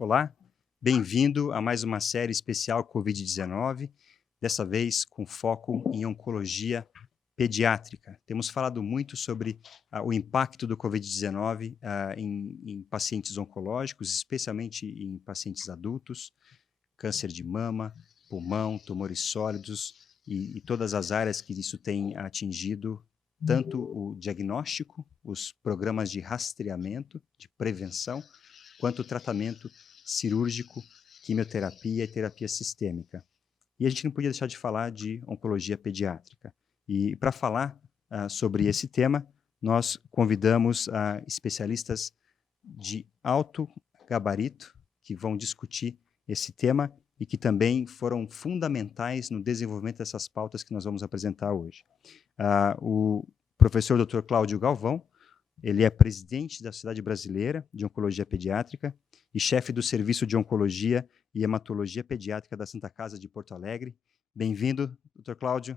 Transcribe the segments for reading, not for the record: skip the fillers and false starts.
Olá, bem-vindo a mais uma série especial Covid-19, dessa vez com foco em oncologia pediátrica. Temos falado muito sobre o impacto do Covid-19 em pacientes oncológicos, especialmente em pacientes adultos, câncer de mama, pulmão, tumores sólidos e todas as áreas que isso tem atingido, tanto o diagnóstico, os programas de rastreamento, de prevenção, quanto o tratamento cirúrgico, quimioterapia e terapia sistêmica. E a gente não podia deixar de falar de oncologia pediátrica. E para falar sobre esse tema, nós convidamos especialistas de alto gabarito que vão discutir esse tema e que também foram fundamentais no desenvolvimento dessas pautas que nós vamos apresentar hoje. O professor Dr. Cláudio Galvão, ele é presidente da Sociedade Brasileira de Oncologia Pediátrica e chefe do Serviço de Oncologia e Hematologia Pediátrica da Santa Casa de Porto Alegre. Bem-vindo, Dr. Cláudio.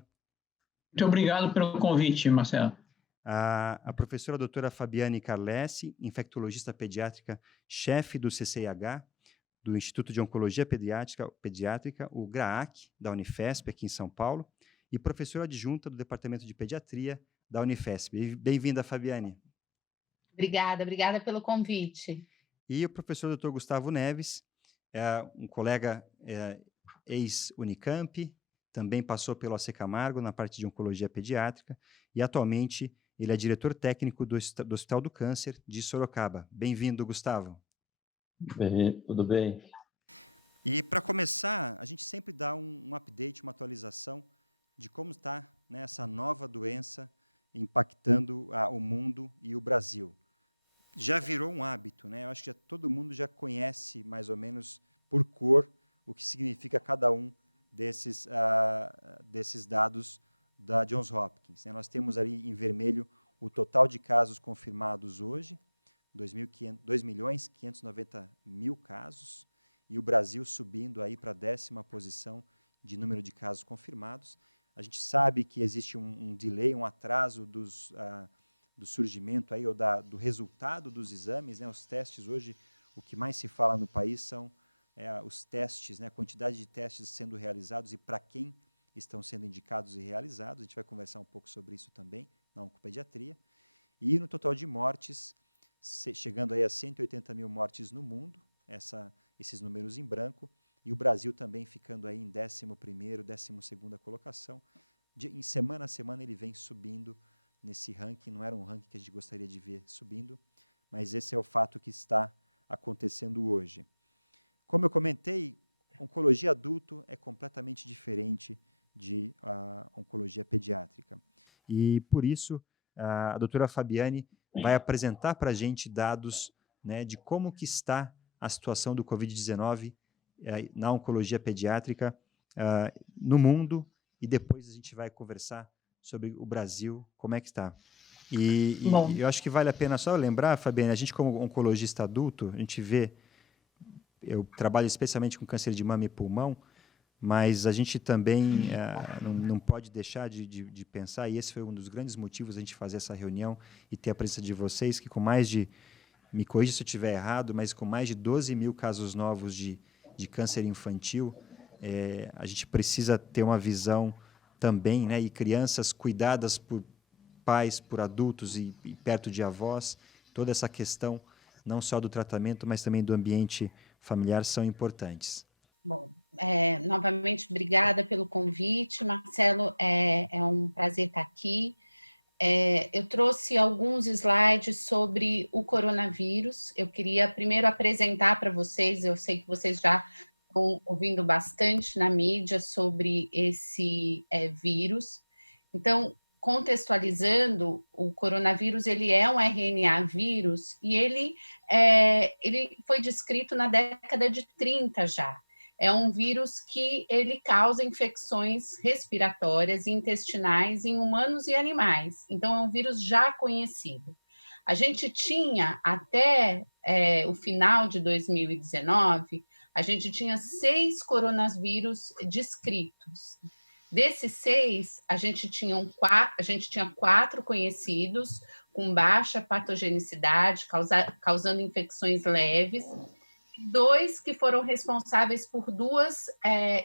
Muito obrigado pelo convite, Marcelo. A professora doutora Fabiane Carlessi, infectologista pediátrica, chefe do CCIH, do Instituto de Oncologia Pediátrica, o GRAAC, da Unifesp, aqui em São Paulo, e professora adjunta do Departamento de Pediatria da Unifesp. Bem-vinda, Fabiane. Obrigada pelo convite. E o professor Dr. Gustavo Neves, um colega ex-Unicamp, também passou pelo AC Camargo na parte de oncologia pediátrica e atualmente ele é diretor técnico do Hospital do Câncer de Sorocaba. Bem-vindo, Gustavo. Bem, tudo bem. E para começar, a gente sempre dá um update, uma atualização de como está, né, essa nova doença impactando o mundo e o Brasil. Já virou um hábito, né? Eu acho que todo mundo já conhece mais ou menos por cor o que significa cada um desses dados da Johns Hopkins, né? Nós temos ali em vermelho o total de casos confirmados hoje, 2.590.000 casos, e o Brasil subindo aí para a 10ª posição de número de casos confirmados. A gente sabe que existe um delay, um atraso do surgimento aí, ou do resultado dos exames, né? Os testes hoje, o que mais se fala no país são os testes, né? A quantidade de testes sendo realizados e para quem estão sendo indicados e realizados. A gente vai conversar um pouco sobre isso também na oncopediatria. E no total de mortes, chegando aí a 180.000 mortes no mundo, esses números em branco, e o Brasil também ficando aí em 11º, 12ª colocação. Em semana a semana ele vem subindo nesse ranking, não era um ranking que a gente gostaria de ver subindo, mas esse é o fato que está acontecendo hoje. Como eu comentei, oncologia adulto é completamente diferente de oncologia pediátrica. E, por isso, a doutora Fabiane vai apresentar para a gente dados, né, de como que está a situação do Covid-19 na oncologia pediátrica no mundo, e depois a gente vai conversar sobre o Brasil, como é que está. E eu acho que vale a pena só lembrar, Fabiane, a gente como oncologista adulto, a gente vê, eu trabalho especialmente com câncer de mama e pulmão, mas a gente também não pode deixar de pensar, e esse foi um dos grandes motivos da gente fazer essa reunião e ter a presença de vocês, que com mais de, me corrija se eu estiver errado, mas com mais de 12.000 casos novos de câncer infantil, a gente precisa ter uma visão também, né, e crianças cuidadas por pais, por adultos e perto de avós, toda essa questão, não só do tratamento, mas também do ambiente familiar, são importantes. Bom, novamente, obrigada pelo convite, Marcelo, é um prazer estar aqui. Eu trouxe alguns slides sobre o coronavírus. Eu queria primeiro apresentar para vocês, eu sei que vocês já estão ouvindo bastante na mídia sobre esse vírus. Então, contextualizando, o coronavírus ele é um RNA vírus e ele foi descrito na década de 30 já. É um vírus que ele causa infecções respiratórias e intestinais em humanos e animais. Então, é um vírus já conhecido. A gente tinha, até o final de 2019, a gente tinha 6 coronavírus descritos. Desses 6, a gente tinha 4 conhecidos, com baixa patogenicidade, causando infecções leves, dois que foram responsáveis por duas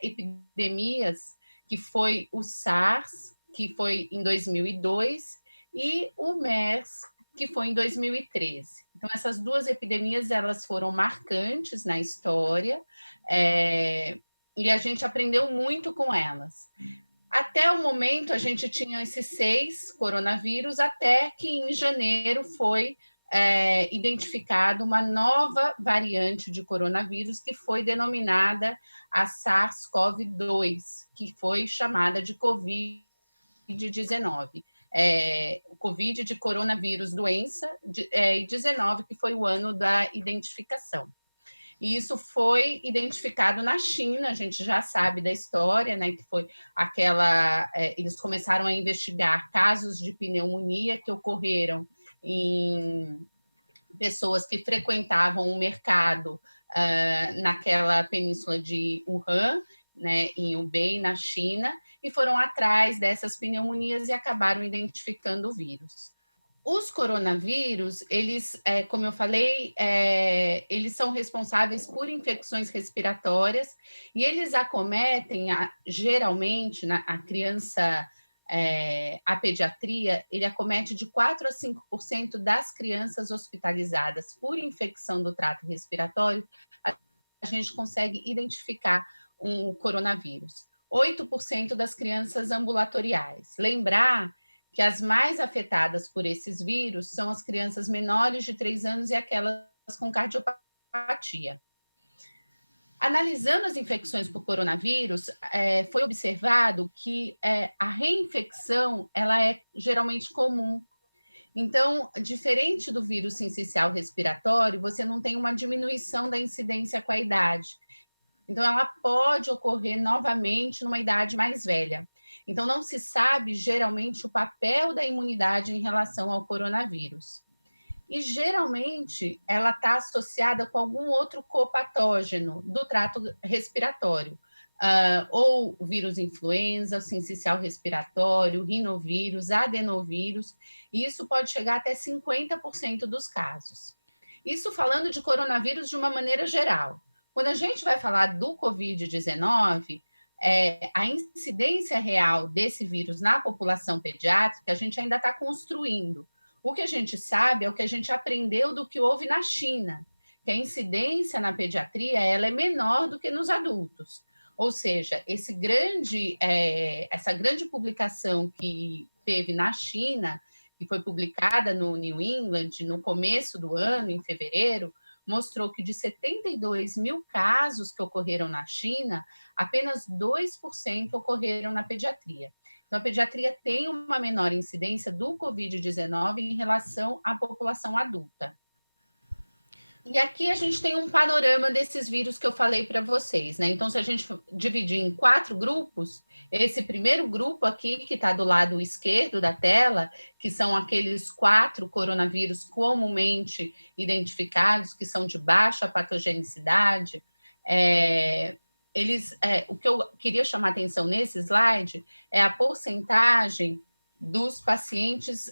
epidemias, que foi o SARS, que foi em 2002, e o MERS, que foi em 2013. Então, essas duas epidemias elas foram marcantes na história, e a gente aprendeu muito com elas. Até o momento, a gente tinha esses 6 coronavírus, até que em janeiro foi identificado uma nova variante de coronavírus, que foi denominada a SARS-CoV-2, que foi chamada de Covid-19. O Covid de coronavírus doença, e 19, que foi o ano da identificação. E isso foi identificado na China, a gente já sabe da história, né, que foi eles começaram a investigar casos de pneumonia que ocorreram em pessoas que frequentavam o mercado naquela península de Wuhan, né, em Hubei, na China, e foram atrás dessas pneumonias e acabaram identificando o vírus. Os coronavírus, eles, como eu falei, eles são responsáveis por infecções respiratórias e eles acometem, geralmente, a criança, a pediatria, ele acomete de 4% a 5% das crianças hospitalizadas por infecção do trato respiratório, a gente consegue identificar um coronavírus. 8% das crianças ambulatoriais. Lembrar que as mais afetadas por esses vírus são as crianças menores de 3 anos e aquelas com cardiopatia. Analisando as infecções por coronavírus, foi observado que a reinfecção ela é geralmente comum. Então, diferente do vírus sincicial respiratório, você não tem uma diminuição da incidência com a idade. Então, ela pode ocorrer novamente numa idade mais velha. Então, não se sabe, geralmente, o papel da imunidade em relação ao coronavírus. E, geralmente, ela está associada com algum outro copatógeno do trato respiratório, ou o vírus influenza, sincicial respiratório, rinovírus, adenovírus, e isso pode chegar até 50% dos casos. Isso falando de coronavírus de uma maneira geral. Quando a gente vai falar do Covid-19, a incidência real desse vírus na população pediátrica, a gente ainda está construindo. O que a gente sabe é o que a gente aprendeu do que houve na China, que a incidência na pediatria ela é menor do que nos adultos. Ou seja, essa grande publicação que teve na China, que foi publicada no New England no começo do ano, em fevereiro, mostrou que de 72 mil casos que ocorreram na China, apenas 2% ocorreram na pediatria. Então, a pediatria tem uma menor incidência do Covid-19 em relação à população adulta. E aqui a gente tem um panorama desses vírus que eu falei para vocês, né? Então, se a gente dividir em 4 grupos, esse primeiro grupo aqui, que está do lado esquerdo da tela, que são aqueles 4 coronavírus comumente identificados, que são de baixa patogenicidade, o que eu queria chamar atenção nesse slide é a porcentagem dos pacientes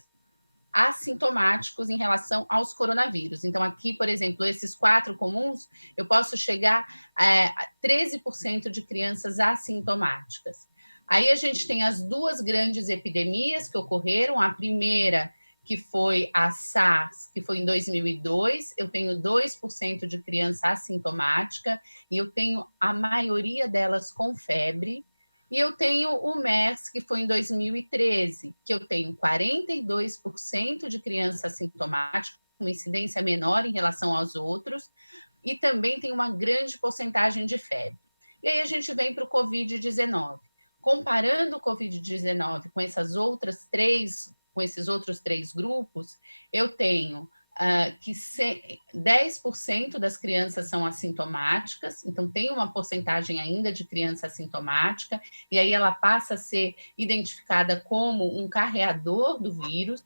assintomáticos em relação aos coronavírus. Então, aqui, por exemplo, esses 4 comuns, eu posso chegar a 13% de crianças assintomáticas. Aí a gente tem as 2 grandes epidemias que ocorreram, a primeira, que foi a SARS, que foi em 2002, eu tenho 2% de criança assintomática, e eu tenho a maioria delas com febre. E eu tenho o MERS, que foi em 2013, que eu tenho 42% de criança assintomática, uma incidência menor em relação aos outros, e também tem uma grande porcentagem de febre. E aí a gente vem para o Covid-19. Comparando o Covid-19 com esses outros 3 grupos, eu tenho que 10% das crianças são assintomáticas, então tem uma porcentagem ainda de criança assintomática, e aí ela passa a ser identificada como um carreador do vírus.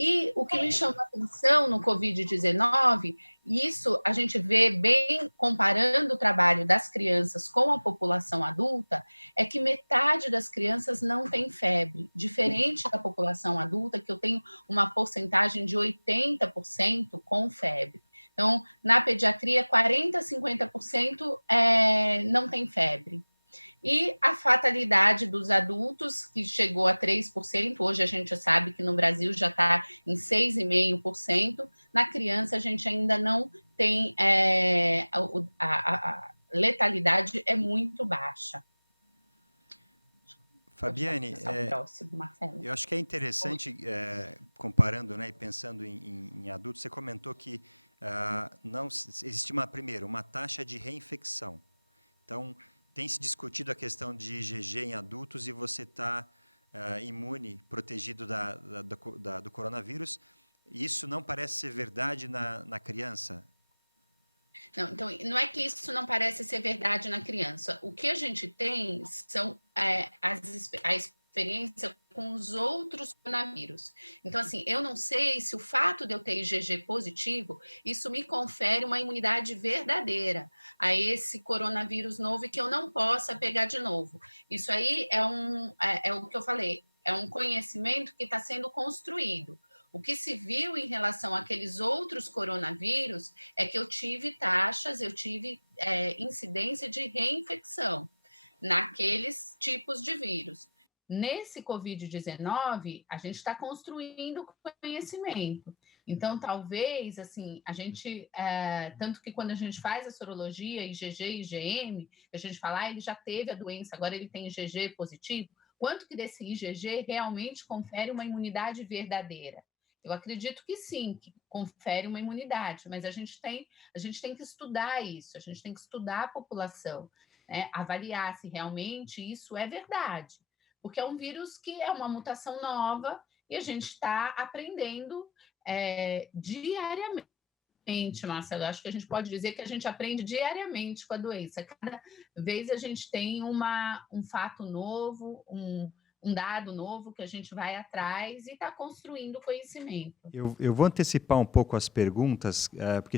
E o que me chama a atenção no Covid-19, isso a gente vê bem comparando o trabalho das crianças com a população adulta, é que metade das crianças não tem febre, diferente da população adulta, que eu tenho uma porcentagem de 80% com febre. Então, na pediatria, 40% a 50% não tem febre. E a fatalidade dos adultos, que chegou a 3%, hoje a gente sabe que no Brasil já está em 6,5%, na criança a gente ainda não tem, a letalidade é muito baixa. Fabiane, próximo, Marcelo. eu acho que é interessante, comparando, né, e pensando em adultos, você comentou que não existe uma taxa de reinfecção. Então, tem se discutido a questão de IgG em adultos e você está imune, protegido do coronavírus. Isso não parece ser verdade na criança? Não, então, não é que isso não parece ser verdade na criança. O que a gente tem são a experiência com os outros coronavírus. Então, assim, eu não sei se o fato de eu ter IgG positivo, isso me confere uma imunidade verdadeira a esse coronavírus novo e que eu não possa pegar de novo. Isso aí é o que eu falei, é um conhecimento que está sendo construído. O que se viu em relação àqueles outros coronavírus é que eu tive incidência de reinfecção naqueles tipos de vírus. Nesse Covid-19, a gente está construindo conhecimento. Então, talvez, assim, a gente, tanto que quando a gente faz a sorologia, IgG e IgM, a gente fala, ele já teve a doença, agora ele tem IgG positivo, quanto que desse IgG realmente confere uma imunidade verdadeira? Eu acredito que sim, que confere uma imunidade, mas a gente tem que estudar isso, a gente tem que estudar a população, né? Avaliar se realmente isso é verdade, porque é um vírus que é uma mutação nova e a gente está aprendendo diariamente. Marcelo, acho que a gente pode dizer que a gente aprende diariamente com a doença. Cada vez a gente tem um fato novo, um dado novo que a gente vai atrás e está construindo conhecimento. Eu vou antecipar um pouco as perguntas, porque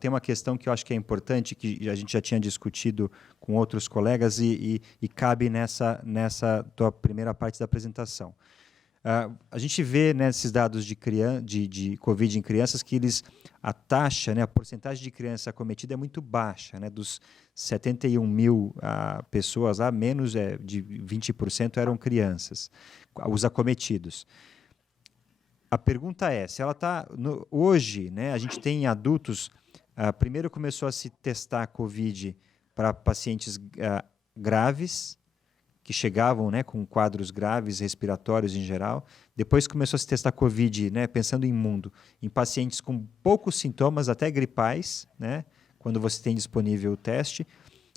tem uma questão que eu acho que é importante, que a gente já tinha discutido com outros colegas e cabe nessa tua primeira parte da apresentação. A gente vê nesses dados de Covid em crianças que a taxa, né, a porcentagem de criança acometida é muito baixa, né, dos 71 mil pessoas lá, menos de 20% eram crianças, os acometidos. A pergunta é, se ela está hoje, né, a gente tem adultos, primeiro começou a se testar a Covid para pacientes graves, que chegavam, né, com quadros graves respiratórios em geral. Depois começou a se testar Covid, né, pensando em mundo, em pacientes com poucos sintomas, até gripais, né, quando você tem disponível o teste.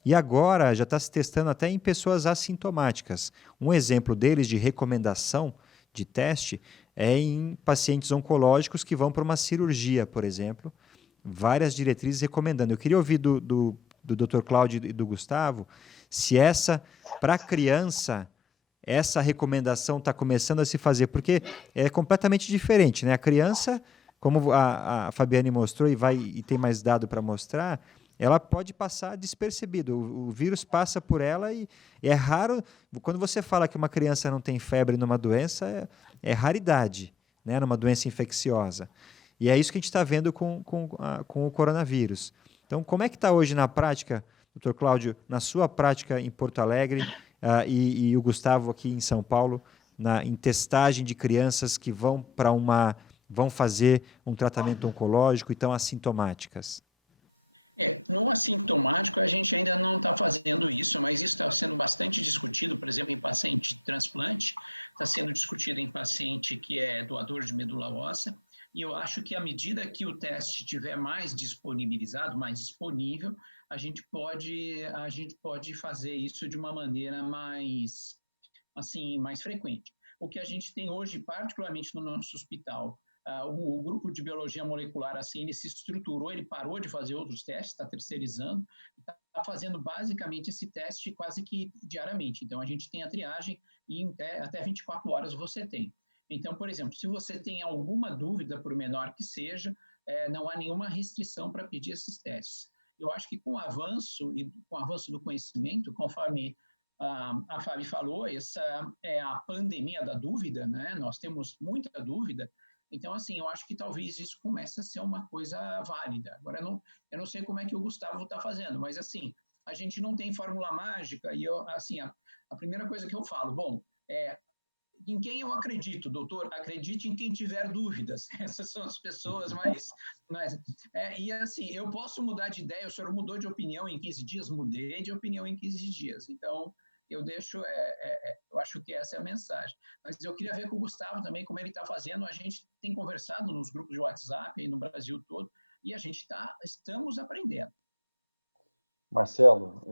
E agora já está se testando até em pessoas assintomáticas. Um exemplo deles de recomendação de teste é em pacientes oncológicos que vão para uma cirurgia, por exemplo. Várias diretrizes recomendando. Eu queria ouvir do Dr. Cláudio e do Gustavo se para criança, essa recomendação está começando a se fazer, porque é completamente diferente, né? A criança, como a Fabiane mostrou e tem mais dado para mostrar, ela pode passar despercebido. O vírus passa por ela e é raro. Quando você fala que uma criança não tem febre numa doença, é raridade, né? Numa doença infecciosa. E é isso que a gente está vendo com o coronavírus. Então, como é que está hoje na prática, Dr. Cláudio, na sua prática em Porto Alegre e o Gustavo aqui em São Paulo, em testagem de crianças que vão fazer um tratamento oncológico e estão assintomáticas? No assintomático, a gente ainda não está fazendo isso, mas isso está sendo bastante discutido, por exemplo, em paciente de transplante, está sendo discutido em paciente que é doador de medula óssea, e eu acho que à medida que o teste estiver mais disponibilizado, mais disponível, a gente pode fazer isso de uma maneira mais frequente. O que a gente tem hoje, particularmente no nosso hospital, o grupo de biologia molecular, assim, ele se estruturou, ele parou de fazer outros testes, está terceirizando, está fazendo basicamente esse teste quase que diariamente. Então, a gente tem a triagem e até 24 horas você tem. Então, por exemplo, se você tem alguma dúvida, por menor que seja, não há nenhuma restrição para pedir esses testes. Eu acho que com o avanço do conhecimento, conforme a Fábio falou, essa é a pandemia da dúvida, né? Nós temos muita dúvida. Então, assim, eu acho que talvez isso comece a ser uma coisa válida. Agora, eu não sei como é que o Gustavo está fazendo, mas, assim, a gente não tem fórmula mágica e, assim, a primeira coisa que eu falo, bom, em quem eu acredito, doutor? Acredite em quem tiver dúvidas. Essas são as pessoas e assim, eu posso mudar de ideia, o senhor mudou de opinião em 15 dias? Mudei de opinião em 15 dias. Então, eu deixo, eu acho que essa é a mensagem. Mas eu queria ver com o Gustavo também, como ele está fazendo. A gente tem conversado nos grupos de WhatsApp aí no Brasil todo, e a gente estamos aprendendo. Marcelo,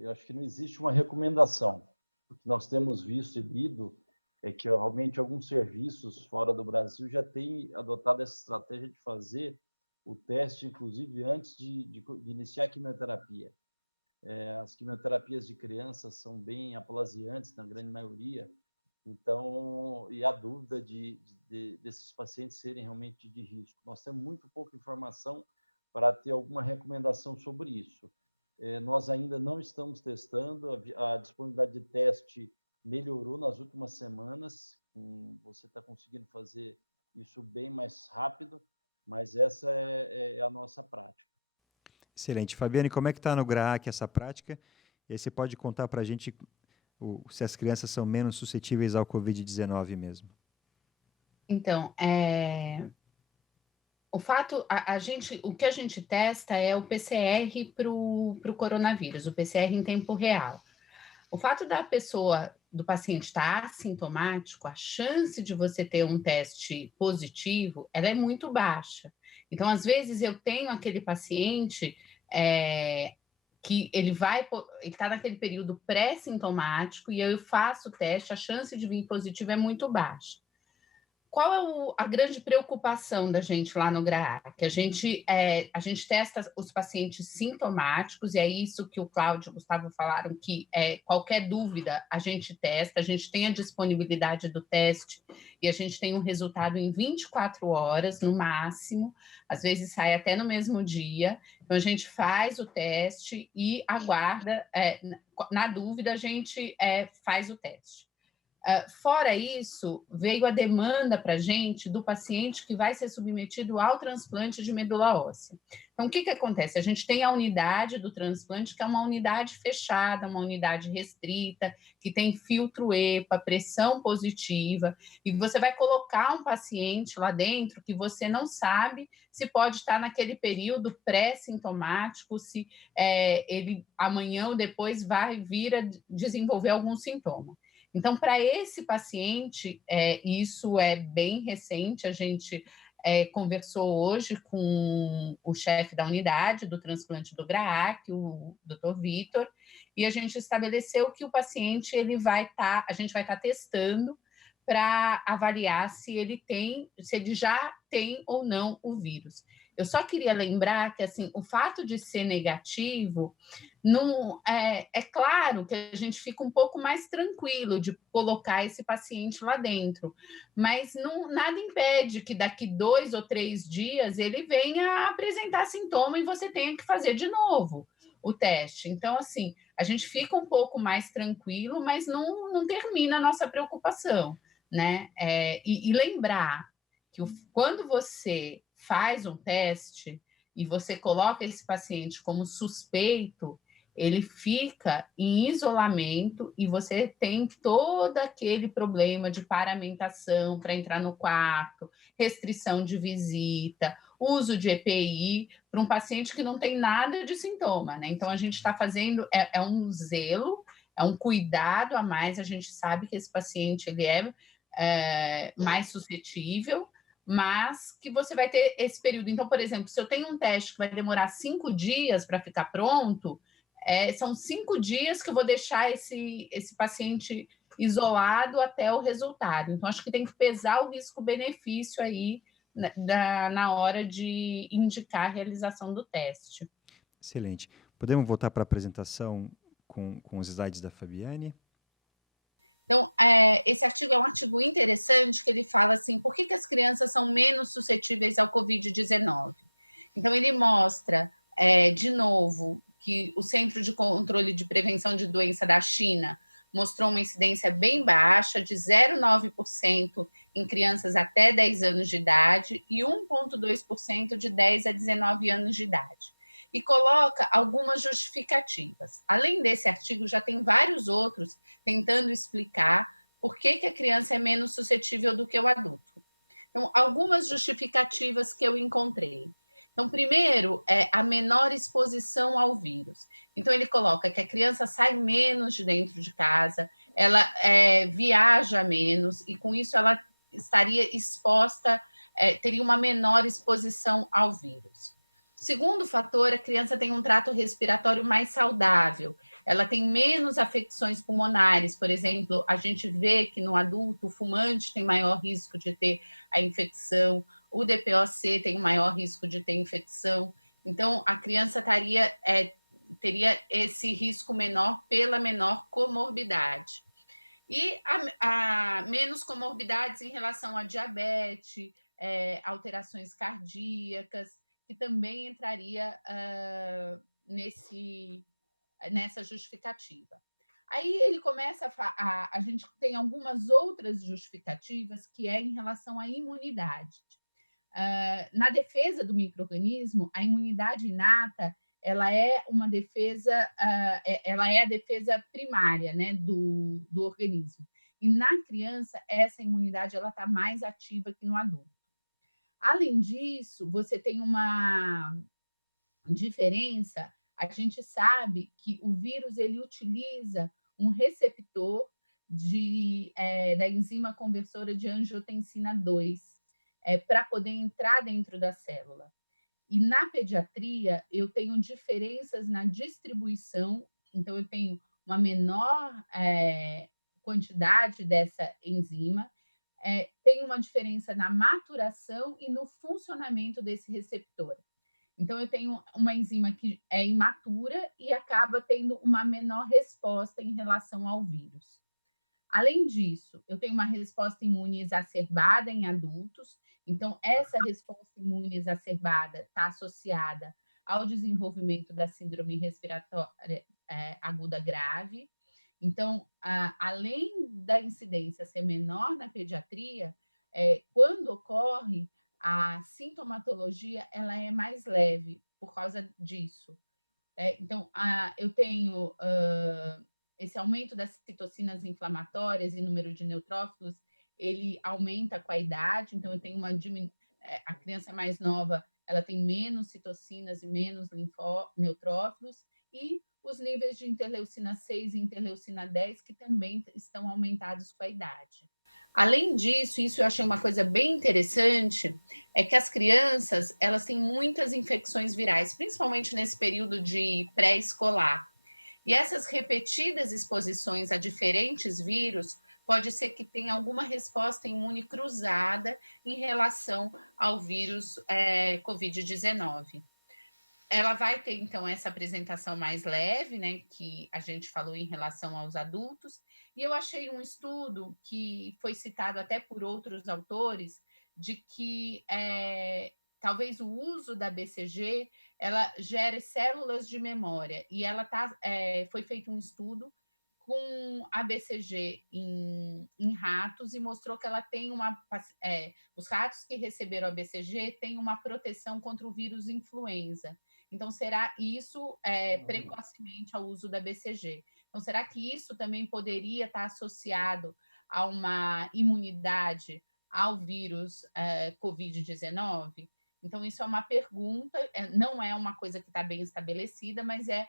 eu acho que não existe uma recomendação. O que nós temos visto e lido é que realmente alguns serviços fora do Brasil já têm adotado essa estratégia de fazer o teste, inclusive antes de iniciar a quimioterapia. As quimioterapias de crianças são bem aplasiantes, na grande maioria, então, e a dúvida desses pacientes serem realmente de risco. Nós temos muito pouca informação para ter alguma recomendação sobre isso. Nós ainda não estamos testando, a disponibilidade de teste melhorou nas últimas semanas, você está conseguindo fazer isso bem mais rápido, mas essa é a nossa prática. Excelente. Fabiane, como é que está no GRAAC essa prática? E aí você pode contar para a gente se as crianças são menos suscetíveis ao Covid-19 mesmo. Então, o que a gente testa é o PCR para o coronavírus, o PCR em tempo real. O fato do paciente estar assintomático, a chance de você ter um teste positivo, ela é muito baixa. Então, às vezes, eu tenho aquele paciente que ele está naquele período pré-sintomático e eu faço o teste, a chance de vir positivo é muito baixa. Qual é a grande preocupação da gente lá no GRAAC? A gente testa os pacientes sintomáticos, e é isso que o Cláudio e o Gustavo falaram, que qualquer dúvida a gente testa, a gente tem a disponibilidade do teste, e a gente tem um resultado em 24 horas, no máximo, às vezes sai até no mesmo dia. Então, a gente faz o teste e aguarda, na dúvida, a gente faz o teste. Fora isso, veio a demanda para a gente do paciente que vai ser submetido ao transplante de medula óssea. Então, o que acontece? A gente tem a unidade do transplante, que é uma unidade fechada, uma unidade restrita, que tem filtro EPA, pressão positiva, e você vai colocar um paciente lá dentro que você não sabe se pode estar naquele período pré-sintomático, se ele amanhã ou depois vai vir a desenvolver algum sintoma. Então, para esse paciente, isso é bem recente, a gente conversou hoje com o chefe da unidade do transplante do GRAAC, o Dr. Vitor, e a gente estabeleceu que o paciente a gente vai estar testando para avaliar se ele já tem ou não o vírus. Eu só queria lembrar que, assim, o fato de ser negativo, não é claro que a gente fica um pouco mais tranquilo de colocar esse paciente lá dentro, mas nada impede que daqui 2 ou 3 dias ele venha a apresentar sintoma e você tenha que fazer de novo o teste. Então, assim, a gente fica um pouco mais tranquilo, mas não termina a nossa preocupação, né? E lembrar que quando você faz um teste e você coloca esse paciente como suspeito, ele fica em isolamento e você tem todo aquele problema de paramentação para entrar no quarto, restrição de visita, uso de EPI para um paciente que não tem nada de sintoma, né? Então, a gente está fazendo, um zelo, é um cuidado a mais, a gente sabe que esse paciente ele é mais suscetível, mas que você vai ter esse período. Então, por exemplo, se eu tenho um teste que vai demorar 5 dias para ficar pronto, são 5 dias que eu vou deixar esse paciente isolado até o resultado. Então, acho que tem que pesar o risco-benefício aí na hora de indicar a realização do teste. Excelente. Podemos voltar para a apresentação com os slides da Fabiane? Então, esse artigo é um artigo interessante, que ele fala assim, por que as crianças são menos suscetíveis ao Covid-19? Então, ele mostra, de novo, que o Centro de Controle de Prevenção de Doença da China mostrou uma incidência bem baixa, de 0,9% em crianças até 10 anos de idade e 1,2% de 10 a 19 anos de idade. E coloca algumas justificativas. Além desse artigo, já tem vários outros tentando explicar por que a criança é menos suscetível do que o adulto. Então, algumas justificativas que eu encontrei. Então, primeiro, é a menor exposição ao vírus. Então, ele coloca que a criança sai menos de dentro de casa, ela viaja menos, e com isso ela estaria exposta, teria uma menor exposição ao vírus. Segundo fator, a criança tem um trato respiratório mais saudável, ela tem menos afecções pulmonares, por exemplo, a gente vê que no adulto o fumante tem maior risco de ter a infecção, o DPOC tem o maior risco de ter infecção, então a criança teria esse risco menor pela menor comorbidade. E a menos comorbidades em relação a diabetes, alterações cardíacas, que também entraria nessa justificativa. Aí ele começa a gente tem algumas outras justificativas que é em relação à imunidade. Na defesa do micro-organismo, a imunidade inata ela é uma defesa, ela é a defesa primária, né, do organismo. E na criança, essa imunidade ela está mais ativa que no adulto. Além disso, você tem uma diferença, a gente sabe que o vírus ele utiliza um receptor da enzima conversora de angiotensina 2 para poder entrar dentro da célula. E na pediatria, eu tenho diferenças na distribuição, então eu tenho uma menor quantidade dessa enzima, tem uma diferença na maturação e no funcionamento desse receptor. Então, eu tenho uma enzima que é imatura e acaba tendo uma menor resposta em relação ao vírus. Além disso, eu tenho uma resposta imune exacerbada em adultos. Então, essa resposta imune exacerbada está associada ao desenvolvimento da síndrome respiratória aguda grave. Então, além da incidência ser menor na pediatria, quando ocorre, a sintomatologia ela é mais leve por causa disso. Então, eu tenho esse aumento das citocinas inflamatórias e número de neutrófilos, ele aumenta com a idade, então eu tenho a criança mais nova, ela tem menos citocinas e menos neutrófilos, e os níveis de interleucina 6 e interleucina 10, que também estão aumentados com a idade. Além disso, isso eu achei uma coisa bem interessante, é que as crianças, elas têm muitas infecções virais, principalmente nesse período de pré-escolar. E essas repetidas exposições a diferentes vírus pode ser que tenha alguma resposta imune cruzada em relação ao vírus Covid-19. Ela vai ter, então, essa apresentação mais leve, né, que a gente falou em relação aos adultos, e eu achei um estudo que foi citado até por outros autores, de que talvez o uso da BCG, ela gere células de memória, e foi feito um estudo com a BCG em ratos e mostrou que ela tem os ratos que receberam a BCG têm uma proteção contra o vírus influenza. Então, será isso precocemente ao uso da BCG? Então, será que isso também poderia estar associado a uma imunidade ao vírus Covid-19? Então, isso é uma pergunta, não é uma coisa que está bem estabelecida, mas é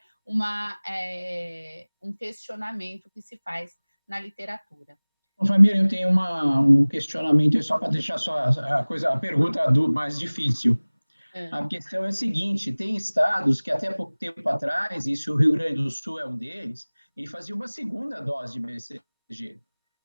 um questionamento que se faz na literatura. Família, eu tenho um questionamento só para deixar a pergunta mais difícil. A questão é a seguinte, tem estados que até pouco tempo atrás, isso o Rio Grande do Sul é um deles, ele fazia uma segunda dose de BCG.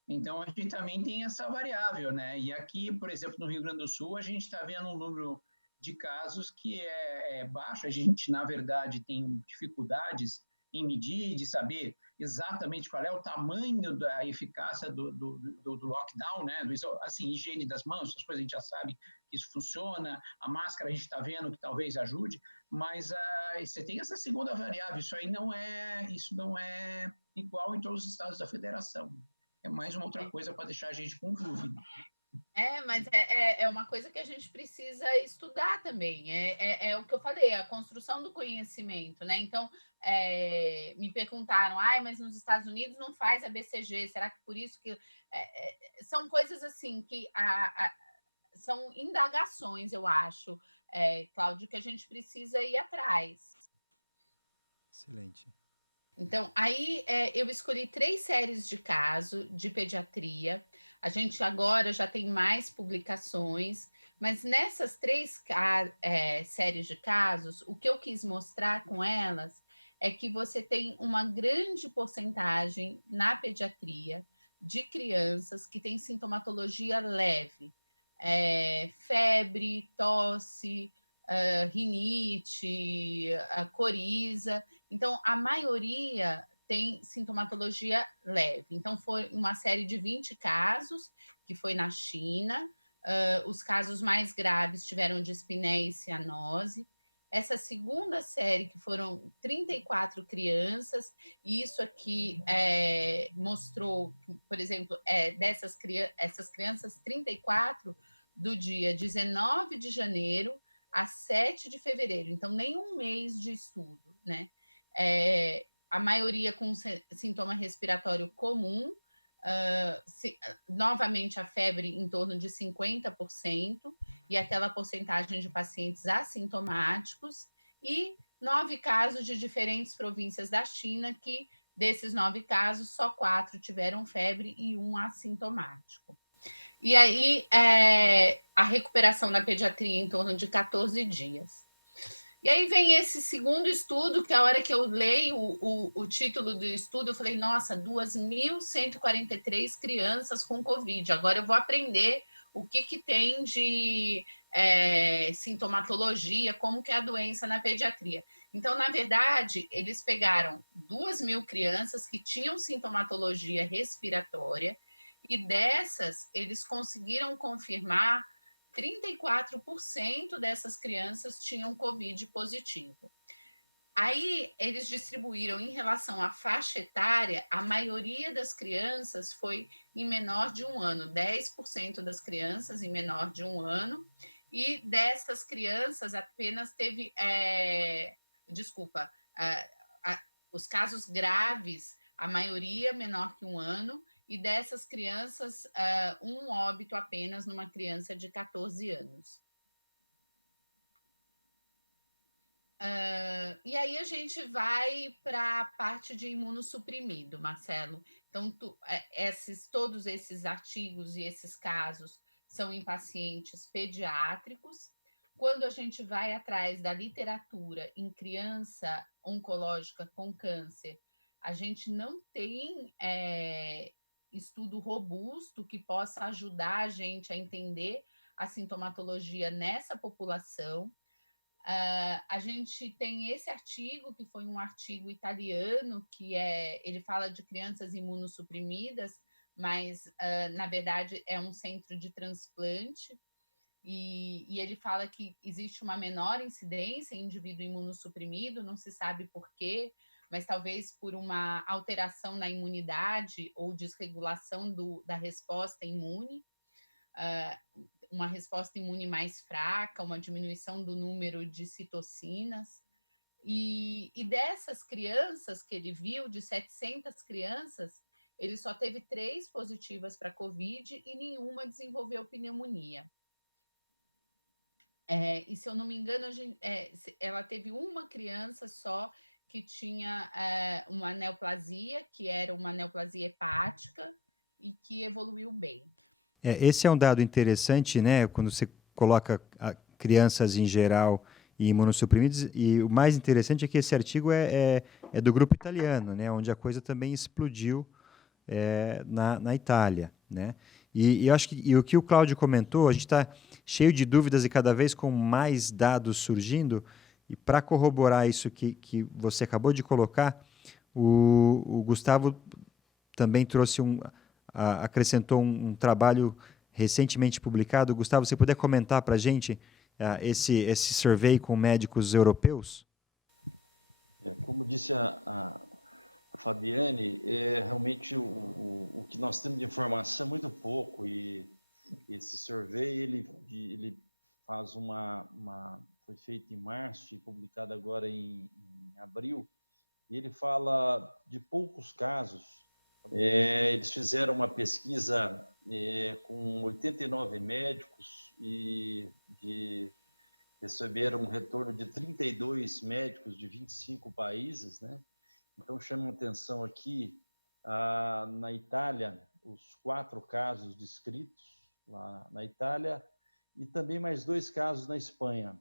Então, a gente também tem essa variável, né? E aqui, por exemplo, no Rio Grande do Sul, a gente está vendo um número de casos que é baixo. A gente, na verdade, tem dificuldades em medir, de saber exatamente qual é o tamanho da eficácia do lockdown, né? Assim, higiene das mãos, essas coisas a gente já sabe que isso funciona, a máscara a gente está vendo que talvez ajude, mas você tem essa segunda variável, isso não é igual em todos os estados da federação. É mais uma outra coisa para deixar a gente com dúvida. Mas é uma coisa que a gente precisa estudar também. É o que eu falei, a construção do conhecimento, né? Então, me perguntaram, mas nos Estados Unidos não faz a BCG, será que por isso que... são coisas assim que são indagações, eu acho, Cláudio, que a gente precisa ir atrás. Excelente. Então, aí eu escolhi 3 séries de caso de pediatria. A gente agora já tem mais publicações, mas nessas 3 séries de casos, o que eu quis mostrar com elas é que você tem uma grande porcentagem na pediatria de crianças que têm sintomatologia leve, febre, tosse, rinite, coriza. Então, a maioria tem sintomatologia leve. Então, foi uma série de 20 casos, que foi na China. Os casos mais graves tiveram dispneia e cianose. Essa segunda série, que foram 34 crianças, e isso aqui mostrou, por exemplo, essas crianças, 34, do dia 19 de janeiro a 7 de fevereiro. Então, nem um mês de estudo, né? A maioria com sintoma respiratório comum, novamente a febre em torno de 50%, e aquela porcentagem de pacientes assintomáticos, e 9 casos de diferentes províncias da China, que desses 9 casos, só 4 tiveram febre e 1 assintomático. E aí, a recuperação na pediatria em torno de 14 dias. E aí vem esse segundo estudo, que a hora que eu leio o título do estudo, eu falei, nossa, 2.143 crianças com Covid. Agora eu vou aprender o que tem de sintomatologia, como que é a doença na pediatria. Então, na verdade, eles pegaram 2.000 crianças que tinham sintomatologia respiratória, e dessas, eles conseguiram confirmar 34% dessas crianças tinham Covid positivo. Aí, eles distribuíram em relação à faixa etária, a maioria das crianças foi em menor de 1 ano, 10% das crianças em menor de 1 ano, e dessas crianças apenas teve, os casos graves, a maioria menor que 1 ano, e dessas crianças, um óbito apenas numa criança de 14 anos. E aí a gente vai para a parte de imunossuprimido, Marcelo. Então, todos esses artigos e esses casos são em pacientes pediátricos. Quando a gente vai atrás da literatura em criança oncológica com câncer, a gente não tem estudo robusto que possa ajudar a gente a entender a sintomatologia nessa população. A gente tem esse artigo, que foi um artigo italiano, que ele fala de crianças imunossuprimidas, mas, na verdade, é um centro de transplante, e ele fala que existe uma menor incidência em indivíduo imunossuprimido, não se sabe por quê, mas talvez por uma alteração na imunidade ou desregulação da resposta imune, uma resposta imune mais fraca, uma diminuição do número de citocinas. E dessas crianças que ele viu, de 700 crianças, ele só teve 3 positivas para Covid e nenhuma desenvolveu pneumonia. E, se eu não me engano, ela teve uma criança só que tinha uma neoplasia, que era uma neoplasia hepática, e que evoluiu bem. Esse é um dado interessante, né? Quando você coloca crianças em geral e imunossuprimidos, e o mais interessante é que esse artigo é do grupo italiano, né? Onde a coisa também explodiu na Itália, né? E eu acho que o que o Cláudio comentou, a gente está cheio de dúvidas e cada vez com mais dados surgindo, e para corroborar isso que você acabou de colocar, o Gustavo também trouxe acrescentou um trabalho recentemente publicado. Gustavo, você puder comentar para a gente esse survey com médicos europeus? Como disse a Fabiane, realmente o que nós temos de informação é muito pouco, e esse survey ele faz foi feito em março e publicado agora em abril, e ele fala de poucos casos. Eles fizeram uma pesquisa com 89 médicos e receberam um retorno de 32 médicos de 25 países, né? Então, chama atenção aqui, na Itália, os 4 casos descritos lá na Itália, e também mais 2 casos na Espanha.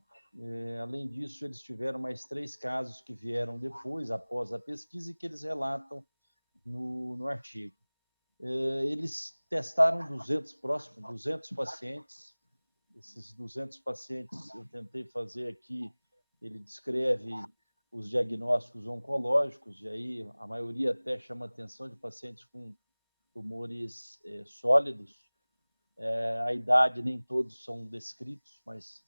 Além disso, eles tiveram mais 3 casos que vieram depois, após a pesquisa, e que eles relatam no artigo. Eles testaram 200 pacientes. Esses 200 pacientes, eu tentei fazer aqui, ele descreve os diagnósticos oncológicos, e aí a maioria até chama atenção de pacientes com tumores sólidos. A idade nem todos são descritos, mas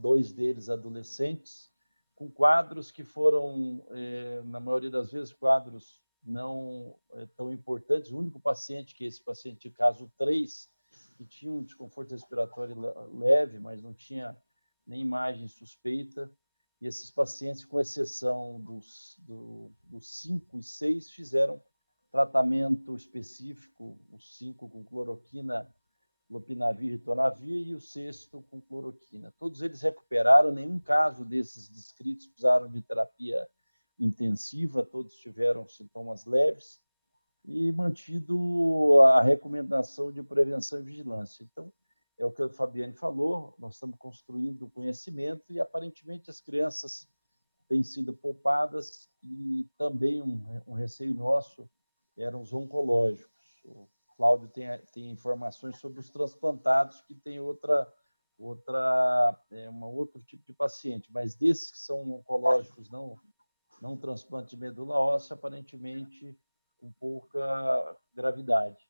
2 deles adolescentes, com quadros que foram, na maioria das vezes, quadros não tão importantes. O único paciente, que é esse paciente de caso 3, que tinha um desconforto respiratório leve, mas não tinha nem imagem suspeita. E esses pacientes, com exceção dos 5 e 6, fizeram tratamento específico, os 5 com cloroquina, lopinavir e ritonavir, e o 6º com cloroquina. Todos eles recuperaram, nenhum caso desses descritos precisaram de terapia intensiva, todos tiveram sintomas leves, e mantido a recomendação de prevenção e vigilância. Então, é o que a Fabiane falou, nós estamos construindo conhecimento, e aparentemente as crianças têm sido poupadas, e também um receio nosso eram os oncológicos. O Cláudio tem informações sobre os transplantados, que tem outro tipo de paciente, mas desses que são oncológicos, não transplante de medula óssea, aparentemente com pouca gravidade.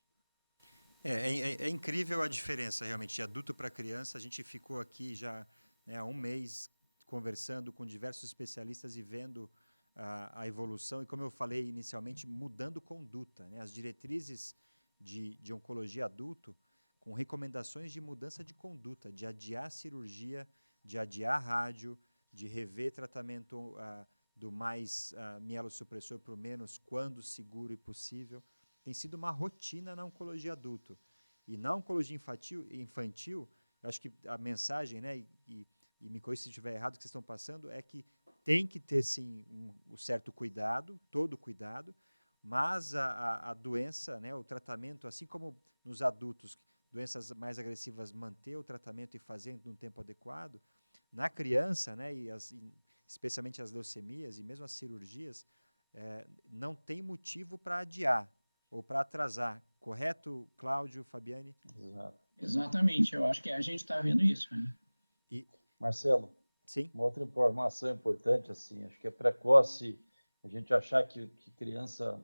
É incrível a diferença, realmente, de adulto para criança. A gente ficou aqui já, né, há um mês conversando com diversos especialistas e vendo a evolução, e, como eu falei inicialmente, mudando conduta, né? As diretrizes de oncologia adulto, com recomendações de mudança de conduta, de adiar cirurgia, de adiar rádio, de rever tratamento do mais mielossupressor para o menos, quando seguro e possível. Tem sido uma rotina na oncologia adulto. E na oncologia infantil, eu acho que a mensagem, né, e me corrija se estiver errado, que vocês estão passando, é que tem que ter, sim, um certo cuidado, todo cuidado, mas a doença, né, o tratamento, assim como nos adultos, doenças mais agressivas, manter o tratamento e fazer no tempo adequado, na criança, né, especialmente as leucemias e mesmo as cirurgias, não tem motivo para adiar ou para atrasar. Correto, Cláudio, Fabiane? Exato. Exatamente, eu acho que a gente está vendo isso, né? Marcelo, sim? Uma outra informação importante, assim, acho que é precoce a gente achar que criança,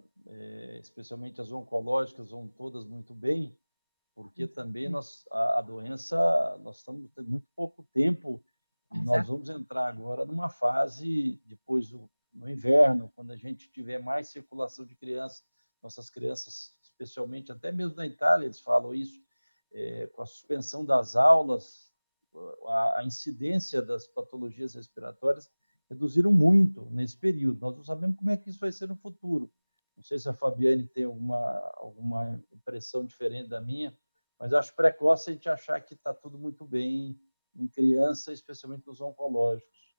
especialmente as oncológicas, vão todas muito bem, porque também a doença, nós estamos tendo muito pouco tempo, e nós vamos entrar agora numa fase, depois no inverno, quando a gente tiver mais circulação de crianças, nossas crianças, especialmente, até mesmo na Itália, eles falam isso, com a suspensão das aulas, a incidência das patologias respiratórias reduziram muito nesse período. Nós não sabemos como é que isso vai ser no futuro. Não sei se a Fabiane tem alguma impressão diferente da minha, mas acho precoce a gente achar que está tudo muito bem em criança, especialmente nos oncológicos.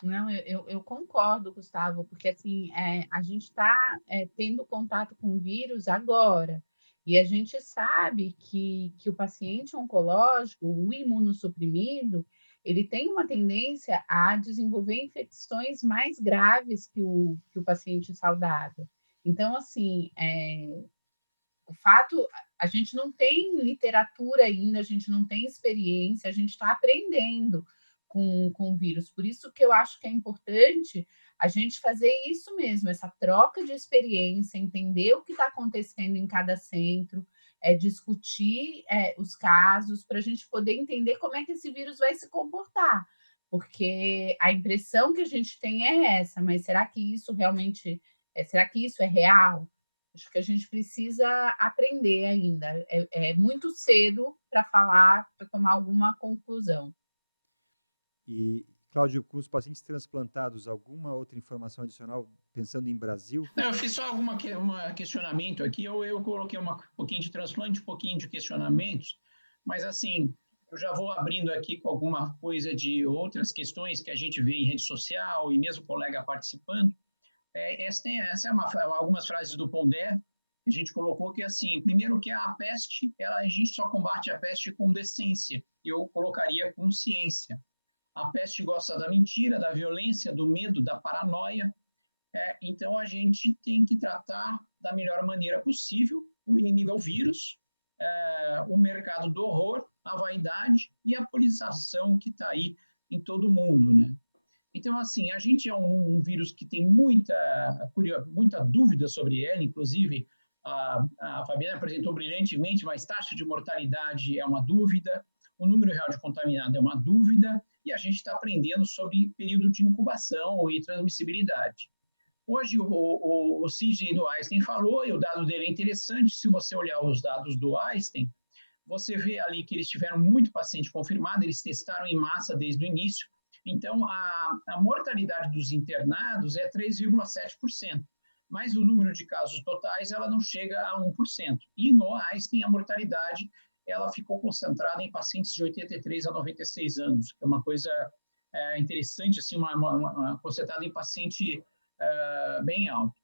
Não, eu concordo, Gustavo, porque assim, a gente está tendo contato com o vírus agora, e a gente sabe que o paciente oncológico, o imunossuprimido, ele tem uma tendência a desenvolver infecções mais graves que o paciente saudável. Então, assim, o fato, a gente não tem literatura ainda, a gente não tem experiência, a gente está aprendendo com o vírus. Por isso que eu acho que é importante a gente fazer isso mesmo, essa troca de experiência, entender o que está acontecendo em cada centro, discutir os casos, para a gente poder entender como é que esse vírus vai se comportar. Porque a impressão que a gente tem é essa, mas será que isso realmente Será que isso é real? Acho que a gente precisa aprender ainda. É muito cedo para falar, para tomar alguma conclusão. E, Cláudio, com os pacientes transplantados, alguma outra informação adicional, pensando em Brasil? Não, eu fiz só um questionamento aqui, eu coloquei um pouquinho de transplante, um pouquinho de questionamentos, mas assim, eu já vou abrindo aqui com alguma coisa de outras questões que a gente vê em rede social e mesmo colega participando. Essa é algumas frases do Pondé, que a gente colocou que assim, primeiro que a peste, a gente só combate a peste com decência, eu colocaria com ciência. A peste gosta da mentira, da violência, do medo, da paranoia. Então, a gente tem que tratar da melhor maneira possível. O inimigo é o vírus, o mercado do horror, a vaidade e a politização que está aí em todo mundo, né? Então, assim, a gente é um vírus que tem muita dúvida sobre ele, inclusive a Fabiana apresentou brilhantemente, mas taxa de mortalidade é uma dúvida, o número real de contaminado é uma dúvida, e a gente está aprendendo sobre período de incubação e transmissibilidade. Hoje, o Sidney do Einstein falou, e o dado dele é interessante, se você olhar os dados do Einstein, você vê ali que eles tiveram muito paciente confirmado, eles testaram em massa desde o início, então a mortalidade dos internados é 3,7%, mas o número de casos totais ela não chega a 1%. E no Einstein a mortalidade ela ficou concentrada em pacientes de 83 a 96 anos, que é uma coisa interessante, assim, concentrada em paciente bem alto.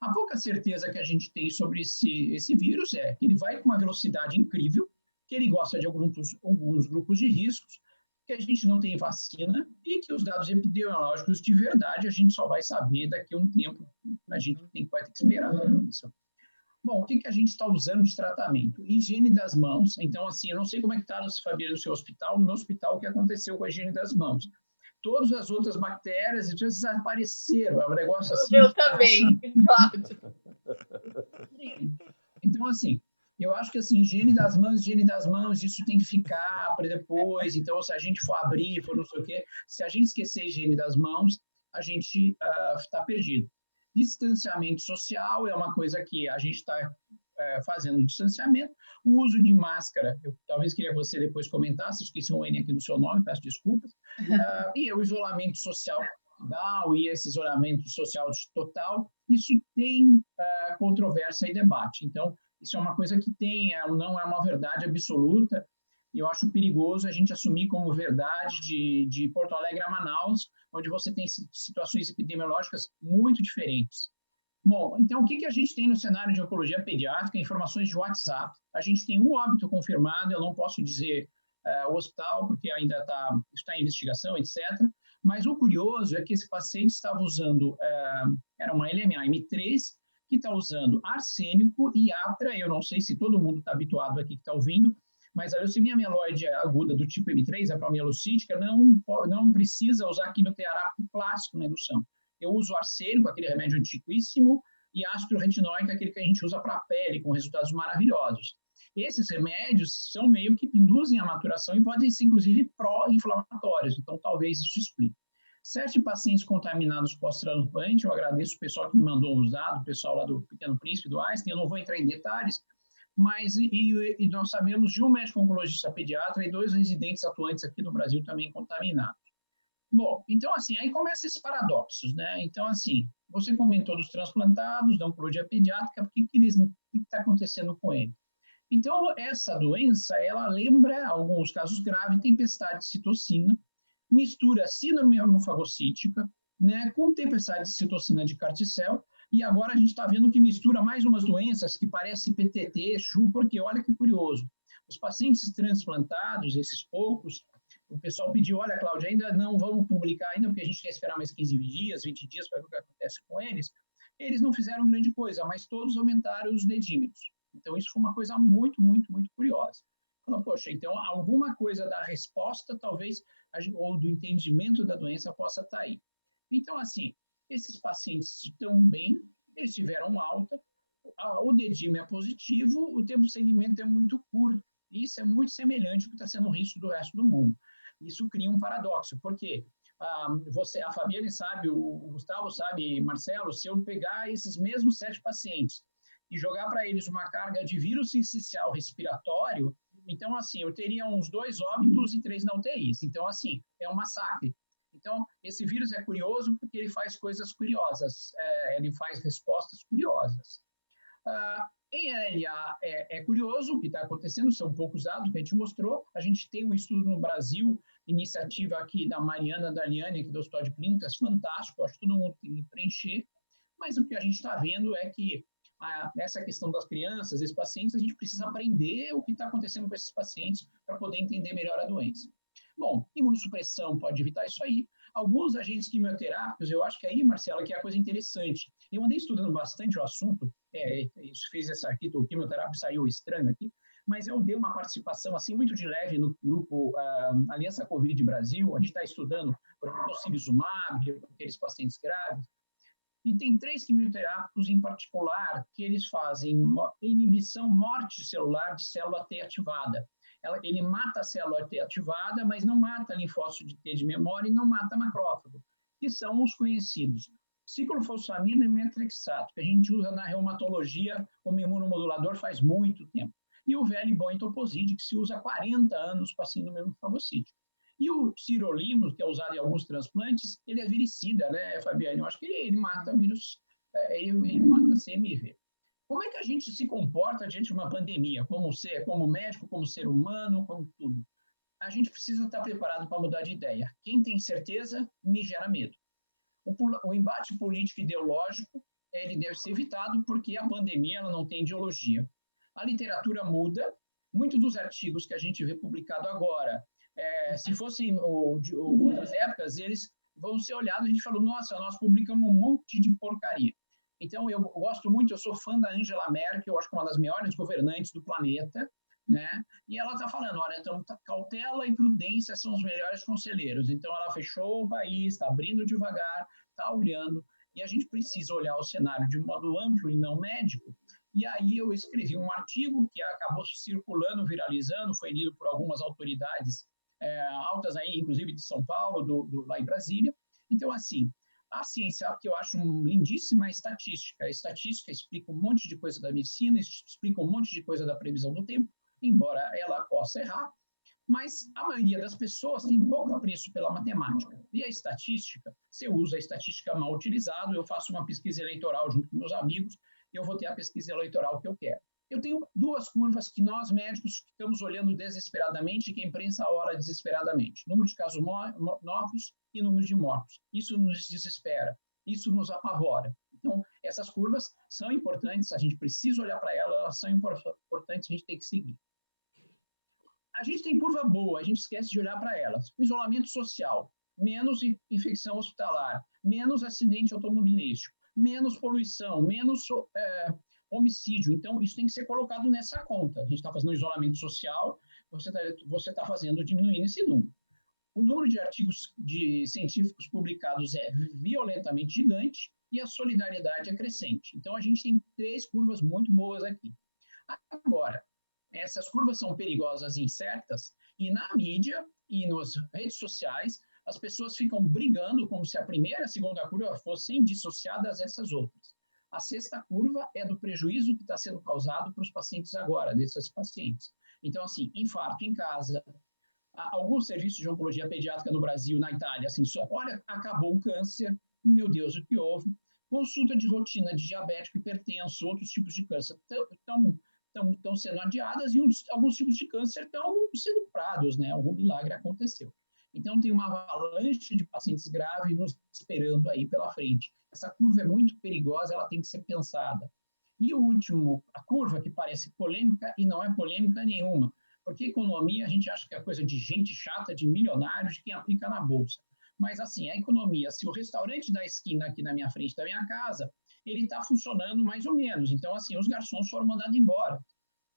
A pouca certeza que a gente tem sobre esse vírus é que ele vai com uma velocidade incrível, que ele gosta de alguns grupos de riscos, que a gente não tem vacina e que os dados epidemiológicos de verdade a gente só vai saber daqui a um tempo, a gente vai ter que esperar isso. Bom, o que a gente está usando de tratamento? Higiene das mãos. Então, assim, eu não sei como é que está, Fabiana, no seu hospital. No meu hospital, o que aconteceu com a higiene das mãos? Todas as outras bactérias desapareceram. É um negócio assim. Eu também, Cláudio. Então, assim, eu acho que assim, higiene das mãos, isso tem que ficar para depois. Então, se a gente for abrir, for não sei o quê, se a gente esquecer a higiene das mãos, a gente está perdido. Distanciamento social é uma coisa que a gente está fazendo distanciamento. O uso de máscara, eu talvez queria que você depois comentasse, esqueci um N aqui no seu nome, peço desculpas. E o isolamento social e esse isolamento social total, isso tem controvérsia e debate. Então, isso é uma coisa que não é uma verdade absoluta, e eu acho perigoso a gente assumir como verdade de Porto Alegre a Manaus, onde você tem situações epidemiológicas muito diferentes. Bom, então o que a gente tem no cenário de oncologia pediátrica? Informações de WhatsApp. A gente tem um óbito confirmado, eu não posso dizer o hospital, porque ainda está em investigação, etc. Mas o curioso é que esse paciente estava usando, era uma LMA M3, que está usando arsênico e atra. Eu não sei se todo mundo está habituado aqui que está ouvindo, mas a leucemia mieloide aguda do tipo M3, a promielocítica, não precisa usar quimioterápico clássico na indução. Eu uso arsênico, aquele remédio antiquíssimo, e ácido retinóico, aquele que a gente usa para a pele, com resultados maravilhosos. Esses remédios são meio que induzem a maturação e podem ser, inclusive, pró-inflamatórios. Então, talvez isso explique. 7 pacientes contaminados pós-transplante, eu agradeço o pessoal que me mandou os dados, o pessoal lá do Pequeno Príncipe, do Einstein, eu não vou entrar em detalhes, mas e nós sabemos de um médico oncologista pediatra e 2 residentes atuantes aqui no Brasil também contaminados. Bom, então, assim, aí começam esses paradoxos, né? Então, assim, você comentou dos transplantados, da oncologia pediátrica, o que está acontecendo com ele? Então, essa doença, ela lembra, alguns casos graves, tempestade de citocina, mistura síndrome hemofagocítica, né, com tempestade de citocina de carticel, e agora a gente está vendo que mistura mais umas doenças que parece PTT, CHU, porque olha que curioso, os pacientes transplantados, esses poucos, o pessoal pediu, olha, Cláudia, ainda não vamos publicar ainda, porque a gente quer esperar mais 15 dias, 20 dias para ver o que acontece com eles. Eles não fizeram grande coisa, mas todos aumentaram os dedímeros. Então, isso foi uma coisa muito, muito, muito curiosa. Falou, poxa, então alguma coisa da resposta, talvez, ou do entendimento da doença possa estar aí. Então, assim, esses pacientes estão bem, eles tiveram alta, o dedímero é positivo, o tempo de segmento é muito curto. Isso é muito semelhante ao que está sendo o risco do resto do mundo. Isso cria um paradoxo. Por quê? a Fabiane sabe, o Gustavo sabe, Marcelo, se eu pegar esses mesmos 7 pacientes e jogar para eles uma carga de vírus sincicial respiratório, então, assim, eu teria uns 2 óbitos e 3 na UTIs. Então, assim, é um massacre. Então, esse vírus é curioso porque ele faz coisas curiosas, ele faz respostas curiosas. Em LA é curioso o que está acontecendo, são poucos dados que a gente mostrou. A gente tem um estudo no Brasil, iniciativa aqui da Mariana Daliani, aqui do Hospital de Clínicas, fantástico, acho que todo mundo tem que preencher, mas o que a gente está vendo é que essa questão das crianças, esses pacientes, a gente precisa aprender o que está acontecendo com esses pacientes para poder entender melhor a doença. Bom, imunossupressão pode evitar isso aí. Alguns agentes quimioterápicos, eu acho que aí, Marcela, que é a coisa interessante. Eu andei estudando bastante o assunto, fiz essa aqui, o quimioterápico saiu estranho aqui, mas eu dei uma participação assim muito de leve no grupo Aliança Covid Brasil. A gente está estudando, por exemplo, tocilizumab, aqueles pacientes graves. E tem 3 quimioterápicos em particular que eles fazem inibição morte celular de célula T ativada. Ele mata a célula T ativada, mas não mata linfócito de T de memória e não mata macrófago, que são os conhecidos ciclofosfamida e metrexato, que a gente usa na reumatologia como imunomodulador faz muito tempo. E o velho e bom etoposide, que se usa há 40 anos para síndrome linfagocítica. E o sirolimus, que é usado em alguns transplantes, ele é viricida, né, Fabiane? Eu acho que ele mata vírus, ele mata CMV. Como é que a gente se comporta diante de uma pandemia? Como médico, como ser humano, como tudo? A gente precisa estar preparado para mudar de ideia. Quem tem certeza, me gera medo. O embate político ideológico, ele deve ser evitado porque a pandemia ela não tem ideologia. A literatura muda. Muitos dos artigos que a gente vê publicado agora, se fossem de outras épocas, eles vão ser olhados, a gente falou, nossa, nós publicamos um monte de porcaria. Então, eu gosto muito, eu sou fã da Angela Merkel, eu acho que é uma das melhores governantes do planeta, né? E ela está falando, olha, então, cautela e prudência são os melhores conselheiros. Então, ela fechou o país, está abrindo devagar, está olhando, e a gente precisa olhar o cenário de modo amplo e não médico. E aí eu escrevi um artigo que acabou circulando, viralizando, foi lido por algumas autoridades altas aí, inclusive de São Paulo, lá em Brasília. Então, assim, a ciência, que eu acho lindíssima, é a estatística. A estatística explica um monte de coisa da medicina, explica um monte de coisa da previsão do tempo, embora ela possa errar, mas a maioria das pessoas tem pouco apreço pela matemática. E a estatística, se eu uso a estatística mal utilizada, eu faço uma pesquisa eleitoral junto com meus amigos, eu vou ter a pesquisa eleitoral que eu quero. Eu tenho 2 curvas que nós, médicos, ficamos olhando desesperadamente e que a imprensa olha desesperadamente. Número de casos novos e número de mortos. Isso nos desespera, isso nos apavora. Então, essas curvas são importantes, a gente precisa olhar para elas, elas são importantes, a gente tem que seguir. A gente tem curva boa, a gente esquece de olhar para elas. O isolamento social, menos infecção hospitalar, menos acidente automobilístico, menos poluição, menos homicídio. Então, isso tem que ser colocado nessa conta. A gente está fazendo isolamento social, você tá fazendo diminuindo esse número. O número de artigos científicos publicados é violentamente gigante e a solidariedade é crescente. Então, a gente tem 3 curvas muito boas aqui. Agora, essas curvas são perigosas e incertas, e na mídia e nas redes sociais, as pessoas ficam brigando como se a primeira e a segunda curva fossem dissociadas dessas outras. A 6ª curva é do prejuízo que está sendo causado para os pacientes agora, desses pacientes. Então, assim, infarto em casa, alguns serviços de oncologia pediátrica no Brasil, na Itália, assim, olha, acabou o câncer, meu Deus, o que houve? Consulta de rotina de diabético, hipertenso, outros tipos de câncer estão sendo adiadas e alguns tipos de câncer estão sendo curados, né? Algum milagre aconteceu. Então, tem uma avalanche de pacientes graves nos esperando aí pela frente. Essa curva é muito perigosa, ela tem que ser pensada. E o último, a curva que parece polêmica e não é polêmica nenhuma, porque economia a gente acha que é coisa de gente chata, de milionários, de quem aplica na bolsa. Mas, assim, a economia, se o restaurante da esquina aqui na minha frente da minha casa, ele está funcionando mais ou menos. Então, assim, os garçons foram mandados embora.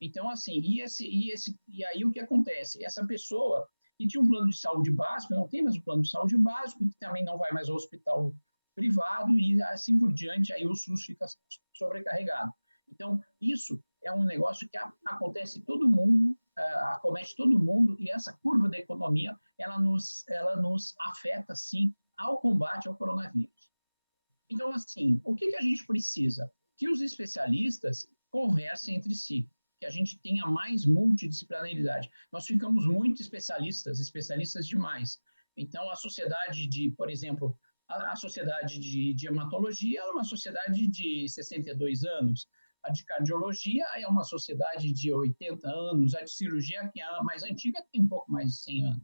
Então, assim, e aí o que acontece? Essa pessoa que tinha um plano de saúde básico, não tem mais um plano de saúde básico, que também não vai mais ao hospital privado e assim por diante, aí o SUS fica sobrecarregado. Então, isso é um negócio que acontece em todo mundo acomete todo mundo, e essa curva da economia, ela nos afeta, sim, ao combate ao coronavírus. Então, assim, o que a gente precisa? Que os especialistas conversem entre si, que a gente tenha mais multidisciplinaridade. Nós ficamos muito especialistas demais. Então, a sociedade por exemplo, a sociedade de hematologia é uma sociedade de 62 anos, a de cardiologia é uma sociedade de 80 anos, a de cirurgia, que é a mais antiga, tem um pouco mais de 100 anos.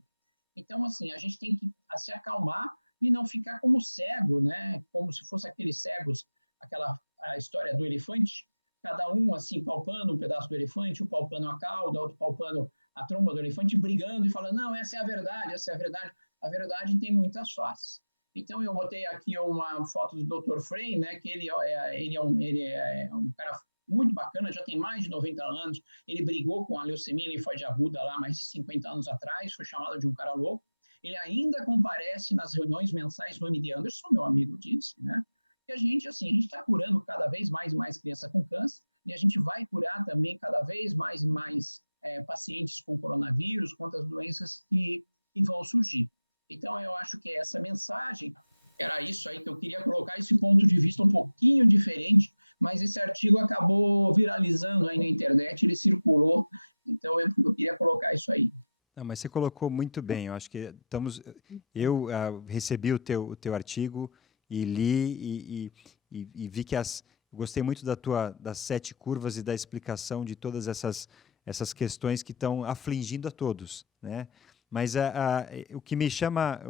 Então, assim, a gente tem que se acalmar e não ficar como cego, né? Como se fosse aqueles cegos, a história do elefante, cada um assim palpando um pedaço do elefante, um palpando a cauda, outro palpando a tromba do elefante, brigando e falando, não, essa é a verdade, essa é a verdade. A verdade tem muitas faces. Então, eu botei aqui uma foto do Dr. Frey, né? Que ele é um cara muito bacana, já tem mais de 90 anos, ele brigou com a leucemia linfóide aguda lá mais de 50 anos atrás, foi chamado de um cara louco. Ele ainda comparece nas reuniões mensais do MD Anderson, meu amigo disse, né? Que a gente está curando cada vez mais e mais crianças com câncer, e a gente vai curar também cada vez mais e mais pacientes com coronavírus, com outras doenças que vão surgir. Então, eu acho que essa mensagem era isso aí que eu queria colocar, esse ponto de vista um pouquinho diferente, mas esse artigo acabou viralizando aí na internet, ele circulou, então eu queria colocar isso aí. Não, mas você colocou muito bem. Eu acho que eu recebi o teu artigo e li e vi que gostei muito das 7 curvas e da explicação de todas essas questões que estão afligindo a todos, né? Mas o que me chama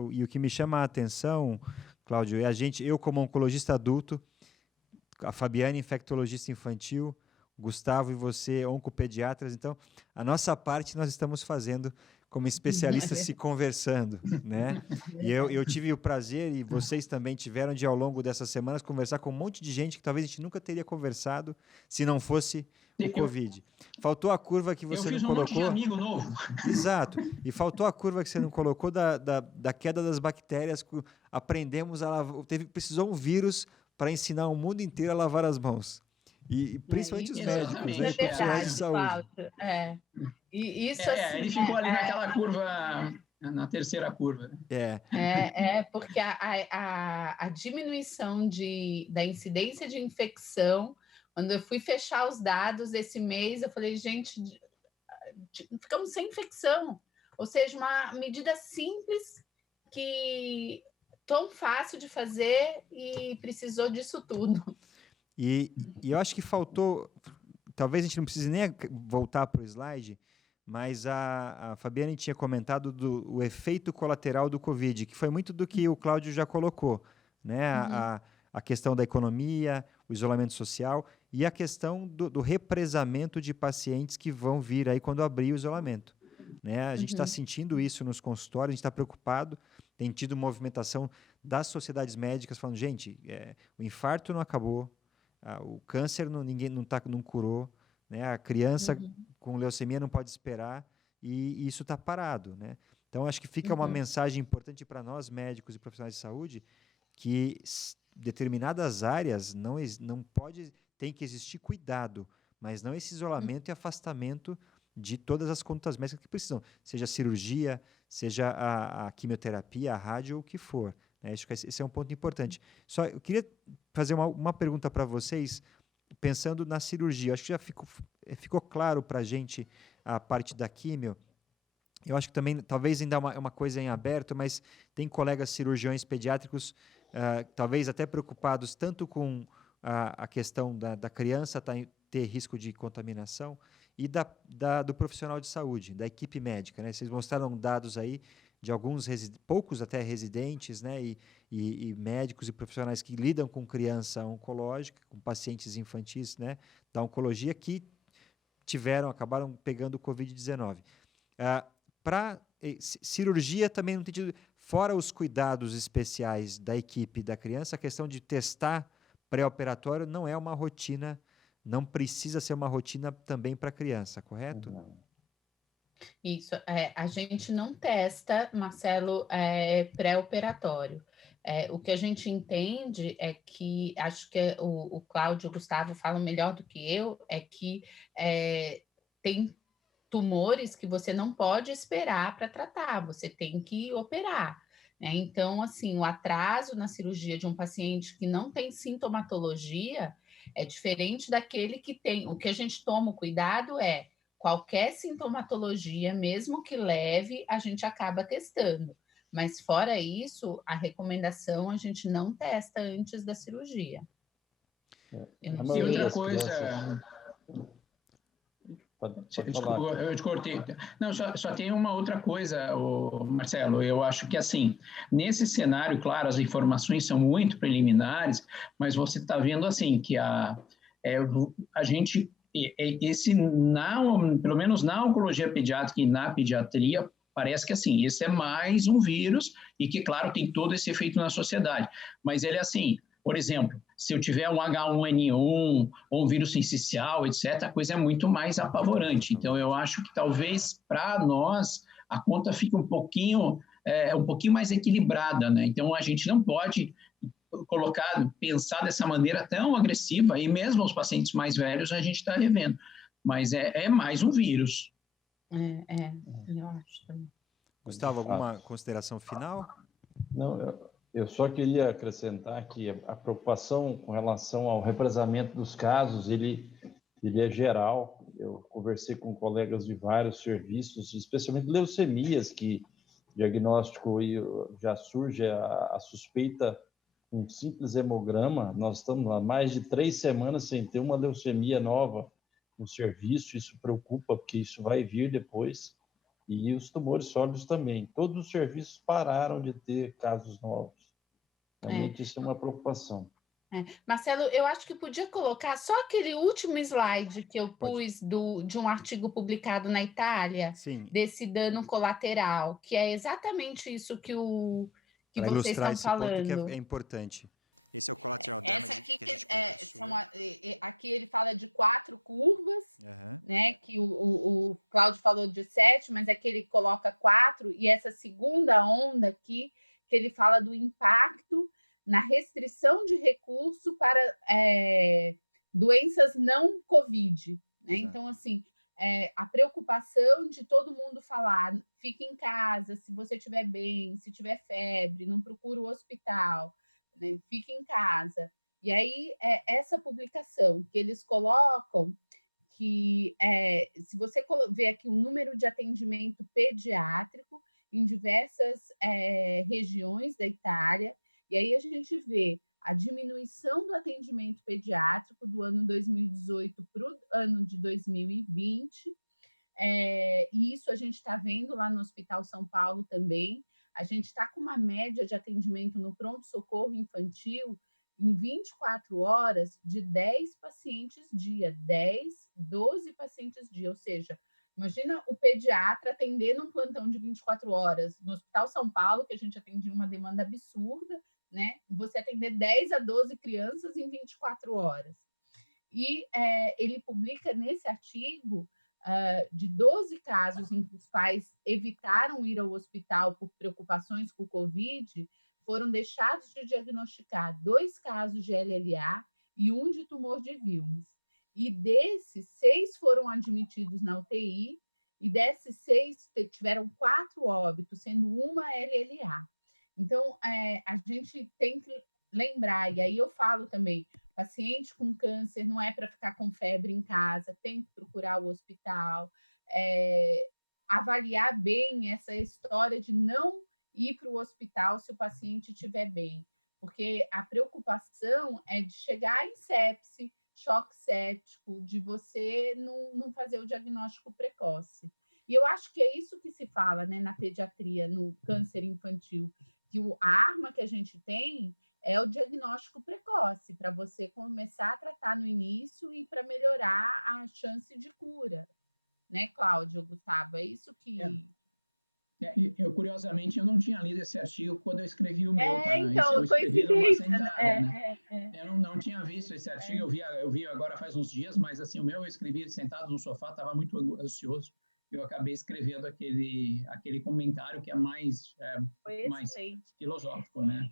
a atenção, Cláudio, é eu como oncologista adulto, a Fabiana, infectologista infantil, Gustavo e você, oncopediatras. Então, a nossa parte nós estamos fazendo como especialistas se conversando, né? E eu tive o prazer, e vocês também tiveram, de ao longo dessas semanas conversar com um monte de gente que talvez a gente nunca teria conversado se não fosse o Covid. Faltou a curva que você não colocou. Eu fiz um monte de amigo novo. Exato. E faltou a curva que você não colocou da queda das bactérias. Aprendemos a lavar. Precisou um vírus para ensinar o mundo inteiro a lavar as mãos. E principalmente os médicos, né? É verdade, de saúde. Ele ficou ali naquela curva, na terceira curva. Porque a diminuição da incidência de infecção, quando eu fui fechar os dados esse mês, eu falei, gente, ficamos sem infecção. Ou seja, uma medida simples que tão fácil de fazer e precisou disso tudo. E eu acho que faltou, talvez a gente não precise nem voltar para o slide, mas a Fabiane tinha comentado o efeito colateral do Covid, que foi muito do que o Cláudio já colocou, né? A questão da economia, o isolamento social e a questão do represamento de pacientes que vão vir aí quando abrir o isolamento, né? A gente está sentindo isso nos consultórios, a gente está preocupado, tem tido movimentação das sociedades médicas falando, gente, o infarto não acabou, o câncer ninguém não curou, né? A criança com leucemia não pode esperar e isso está parado, né? Então, acho que fica uma mensagem importante para nós, médicos e profissionais de saúde, que determinadas áreas tem que existir cuidado, mas não esse isolamento e afastamento de todas as condutas médicas que precisam, seja a cirurgia, seja a quimioterapia, a rádio, ou o que for. Acho que esse é um ponto importante. Só eu queria fazer uma pergunta para vocês, pensando na cirurgia. Acho que já ficou claro para a gente a parte da químio. Eu acho que também, talvez ainda é uma coisa em aberto, mas tem colegas cirurgiões pediátricos, talvez até preocupados tanto com a questão da criança ter risco de contaminação e do profissional de saúde, da equipe médica, né? Vocês mostraram dados aí de alguns, poucos até residentes, né, e médicos e profissionais que lidam com criança oncológica, com pacientes infantis, né, da oncologia, que acabaram pegando o Covid-19. Para cirurgia também não tem tido, fora os cuidados especiais da equipe da criança, a questão de testar pré-operatório não é uma rotina, não precisa ser uma rotina também para a criança, correto? Isso, a gente não testa, Marcelo, pré-operatório. O que a gente entende é que, acho que o Cláudio e o Gustavo falam melhor do que eu, é que tem tumores que você não pode esperar para tratar, você tem que operar. Né? Então, assim, o atraso na cirurgia de um paciente que não tem sintomatologia é diferente daquele que tem. O que a gente toma cuidado é qualquer sintomatologia, mesmo que leve, a gente acaba testando. Mas fora isso, a recomendação a gente não testa antes da cirurgia. E outra coisa. Pode Desculpa, eu te cortei. Não, só tem uma outra coisa, Marcelo. Eu acho que, assim, nesse cenário, claro, as informações são muito preliminares, mas você está vendo, assim, que a gente, pelo menos na oncologia pediátrica e na pediatria, parece que, assim, esse é mais um vírus e que, claro, tem todo esse efeito na sociedade. Mas ele, assim, por exemplo, se eu tiver um H1N1 ou um vírus sincicial, etc., a coisa é muito mais apavorante. Então, eu acho que talvez para nós a conta fique um pouquinho mais equilibrada, né? Então, a gente não pode pensar dessa maneira tão agressiva, e mesmo os pacientes mais velhos a gente está revendo. Mas é mais um vírus. Eu acho também. Gustavo, alguma consideração final? Não, eu só queria acrescentar que a preocupação com relação ao represamento dos casos, ele é geral. Eu conversei com colegas de vários serviços, especialmente leucemias, que diagnóstico já surge a suspeita com um simples hemograma. Nós estamos há mais de 3 semanas sem ter uma leucemia nova no serviço. Isso preocupa, porque isso vai vir depois. E os tumores sólidos também. Todos os serviços pararam de ter casos novos. Realmente isso é uma preocupação. Marcelo, eu acho que podia colocar só aquele último slide que eu pus de um artigo publicado na Itália, Sim, desse dano colateral, que é exatamente isso que vocês estão falando. Ponto que é importante. Esse é o collateral damage que a gente conversou. Aqui ele fala de 4 curvas, né? Que o Cláudio falou de 7, mas aqui ele coloca 4, e essa segunda onda aqui, que ele fala do impacto na restrição de recurso para doenças não COVID. Né? Então, assim, a preocupação de todo mundo falar, fique em casa, se você estiver bem, se tiver febre, não procure o hospital, né? Fique em casa. E aí, essa publicação que eles colocam, que se você ver aqui o número de atendimento pediátrico em diversas regiões da Itália, e aí a gente vê a diminuição do atendimento pediátrico do ano 2018 para o ano de 2020, e isso a gente está vendo lá no Hospital São Paulo também. A gente está com uma média de atendimento no pronto-socorro infantil em 24 horas de 10 pacientes dia, 10, 12 pacientes dia, ou seja, imagina o pediatra atendendo um plantão de 24 horas no Hospital São Paulo, que a gente atendia uma demanda absurda, né? Você atender 10 a 12 crianças em 24 horas. E ele publica nesse artigo de 12 casos em que os pais evitaram ir ao hospital por preocupações com o Covid, foram deixados de diagnosticar 2 casos de LLA e 1 de tumor de Wilms. E desses, 6 foram admitidos na UTI, e desses 6 tiveram 4 óbitos, sendo uma LLA. Então, a gente tem que lembrar, e aí eu falo também, paciente com câncer não é para ficar com febre em casa, tem que procurar o hospital, avaliar bem essa história de não ir para o hospital se o paciente estiver bem, porque a preocupação é de chegar em sepse, choque séptico, de você não fazer o diagnóstico precoce. E eu acho que é isso que se fala, né, na pediatria, no câncer infantil, que a arma que a gente tem é o diagnóstico precoce, para você começar a tratar no início e para melhorar a chance de cura. Né, Cláudio, Gustavo? É isso que... Eu, curiosamente, eu não tinha lido esse artigo quando eu escrevi o meu. Tá? Então, eu escrevi numa sentada, né? Eu não tinha visto esse artigo, eu vi agora faz uns dias, mas assim, o meu eu escrevi sentado no sofá, estava muito ansioso, eu acabei escrevendo aquele comentário que é mais filosófico, né?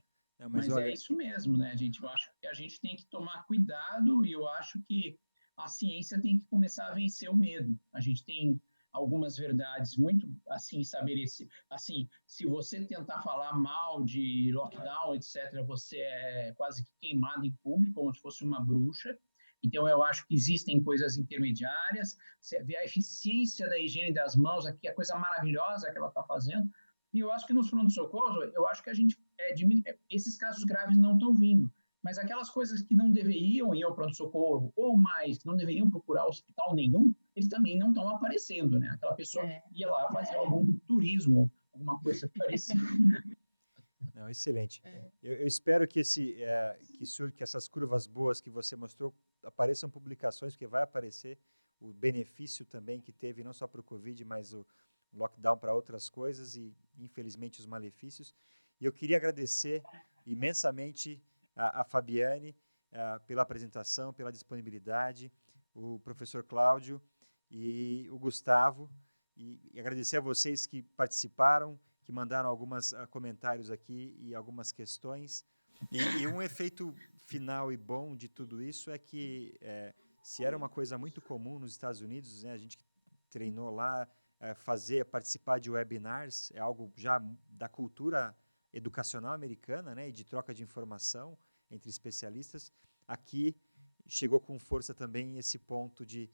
Mas olha, é isso mesmo, né, gente? Eu acho que a gente tem que tomar cuidado, e eu acho que a ciência tem que começar a vencer o medo. A gente tem algumas verdades muito assim estabelecidas. Assim, se você tentar falar mal de lockdown, etc., você é quase que queimado em público, como se fosse uma bruxa. Então, eu acho que existem coisas intermediárias. Você vê a eficiência da higiene das mãos aqui, a coisa maravilhosa que ela está fazendo. E eu acho que nos pronto-socorro, eu acho que a gente esses casos graves não estão vindo. Mas aquelas coisas que não deveriam ir ao pronto-socorro, ou mais, que não deveriam procurar hospital nenhum, eles também não estão aparecendo, né? Aquela pessoa que ia lá fazer algum turismo, alguma coisa parecida. Não, excelente. Eu espero que que essas curvas boas que você mostrou apareçam publicações, porque vai aparecer o benefício também que teve, não só para o Covid, mas o lockdown para outras coisas e, infelizmente, os malefícios. E eu queria agradecer imensamente a Fabiane pela apresentação, pela disponibilidade, o professor Cláudio e o Gustavo, e agradecer a vocês que participaram, que mandaram alguns comentários aqui e algumas questões. E um efeito final e bom de tudo isso é que, se era uma coisa muito comum nos Estados Unidos, né, a gente que treinou lá, participar de webinars, é algo já da cultura educacional americana, né, e de troca de informação entre especialistas. Aqui chegou com força também esse ponto de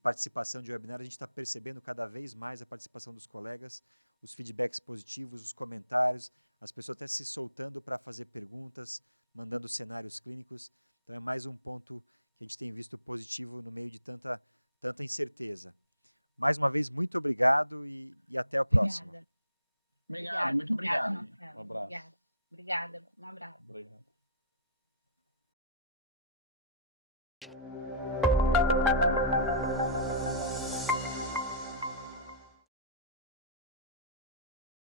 participação de webinar. A gente está percebendo cada vez mais a participação dos colegas, os feedbacks positivos, os comentários, as pessoas até se soltando para fazer perguntas, mandando cenários clínicos. Então, é mais um ponto que a gente tem visto positivo no meio de tanta incerteza. Mais uma vez, muito obrigado e até a próxima. Obrigado, muito obrigado. Um abraço. Obrigada, um abraço. Obrigado.